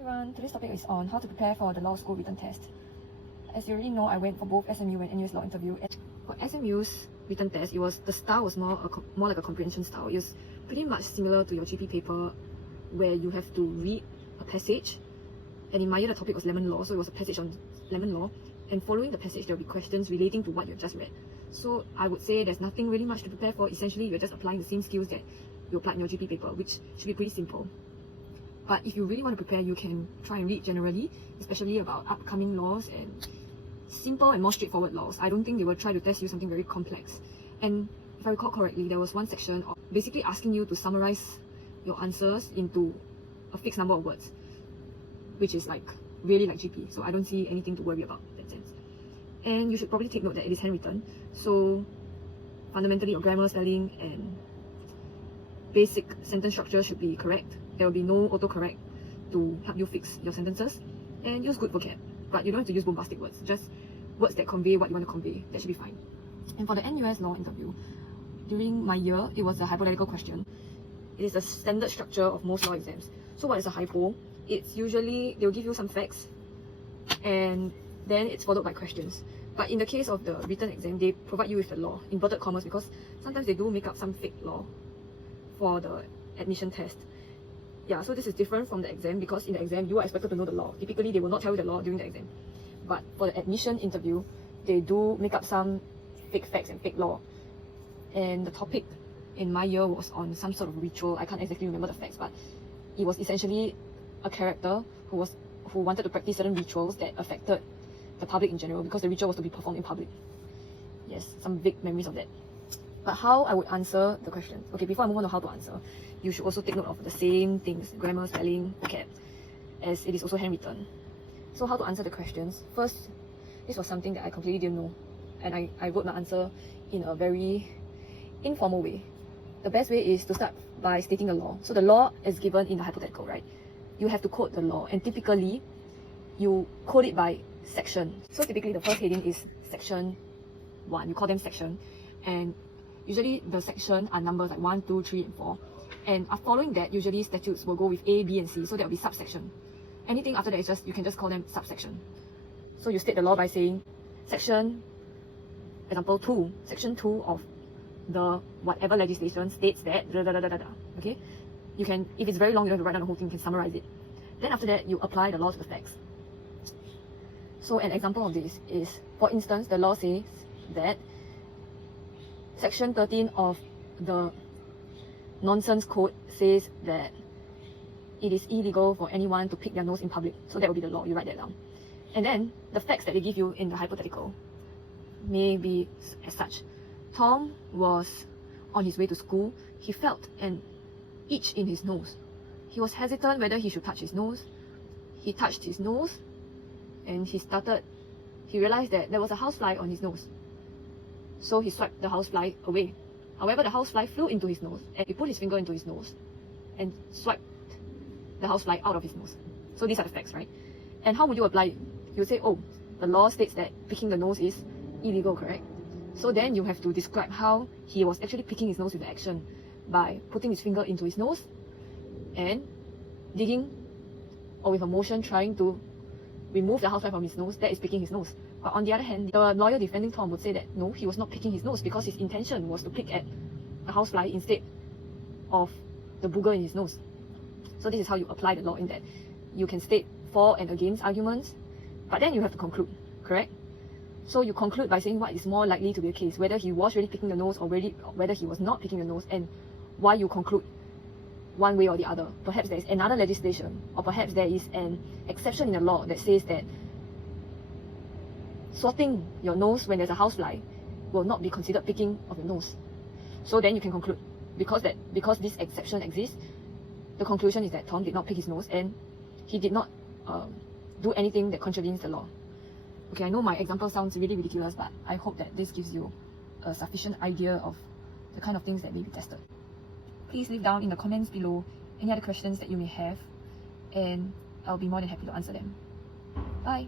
everyone, today's topic is on how to prepare for the law school written test. As you already know, I went for both SMU and NUS law interview. For SMU's written test, the style was more like a comprehension style. It was pretty much similar to your GP paper, where you have to read a passage. And in my year, the topic was lemon law, so it was a passage on lemon law. And following the passage, there will be questions relating to what you've just read. So I would say there's nothing really much to prepare for. Essentially, you're just applying the same skills that you applied in your GP paper, which should be pretty simple. But if you really want to prepare, you can try and read generally, especially about upcoming laws and simple and more straightforward laws. I don't think they will try to test you something very complex. And if I recall correctly, there was one section of basically asking you to summarize your answers into a fixed number of words, which is like really like GP. So I don't see anything to worry about in that sense. And you should probably take note that it is handwritten. So fundamentally, your grammar, spelling, and basic sentence structure should be correct. There will be no autocorrect to help you fix your sentences, and use good vocab. But you don't have to use bombastic words, just words that convey what you want to convey. That should be fine. And for the NUS law interview, during my year, it was a hypothetical question. It is a standard structure of most law exams. So what is a hypo? It's usually, they'll give you some facts, and then it's followed by questions. But in the case of the written exam, they provide you with the law, inverted commas, because sometimes they do make up some fake law for the admission test. Yeah, so this is different from the exam, because in the exam, you are expected to know the law. Typically, they will not tell you the law during the exam. But for the admission interview, they do make up some fake facts and fake law. And the topic in my year was on some sort of ritual. I can't exactly remember the facts, but it was essentially a character who wanted to practice certain rituals that affected the public in general, because the ritual was to be performed in public. Yes, some vague memories of that. But how I would answer the question. Okay, before I move on to how to answer, you should also take note of the same things, grammar, spelling, vocab, as it is also handwritten. So how to answer the questions? First, this was something that I completely didn't know, and I wrote my answer in a very informal way. The best way is to start by stating the law. So the law is given in the hypothetical, right? You have to quote the law, and typically, you quote it by section. So typically, the first heading is section 1. You call them section, and usually the section are numbers like 1, 2, 3, and 4. And following that, usually statutes will go with A, B, and C, so that will be subsection. Anything after that is just, you can just call them subsection. So you state the law by saying section, example 2, section 2 of the whatever legislation states that, da, da, da, da, da, da. Okay? You can, if it's very long, you don't have to write down the whole thing, you can summarize it. Then after that, you apply the law to the facts. So an example of this is, for instance, the law says that section 13 of the nonsense code says that it is illegal for anyone to pick their nose in public. So that will be the law, you write that down. And then the facts that they give you in the hypothetical may be as such. Tom was on his way to school. He felt an itch in his nose. He was hesitant whether he should touch his nose. He touched his nose, and he realized that there was a housefly on his nose. So he swiped the housefly away. However, the housefly flew into his nose, and he put his finger into his nose and swiped the housefly out of his nose. So these are the facts, right? And how would you apply it? You would say, oh, the law states that picking the nose is illegal, correct? So then you have to describe how he was actually picking his nose with the action by putting his finger into his nose and digging, or with a motion trying to remove the housefly from his nose. That is picking his nose. But on the other hand, the lawyer defending Tom would say that no, he was not picking his nose, because his intention was to pick at a housefly instead of the booger in his nose. So this is how you apply the law, in that you can state for and against arguments, but then you have to conclude, correct? So you conclude by saying what is more likely to be the case, whether he was really picking the nose or whether he was not picking the nose, and why you conclude one way or the other. Perhaps there is another legislation, or perhaps there is an exception in the law that says that swatting your nose when there's a housefly will not be considered picking of your nose. So then you can conclude, because this exception exists, the conclusion is that Tom did not pick his nose, and he did not do anything that contravenes the law. Okay, I know my example sounds really ridiculous, but I hope that this gives you a sufficient idea of the kind of things that may be tested. Please leave down in the comments below any other questions that you may have, and I'll be more than happy to answer them. Bye!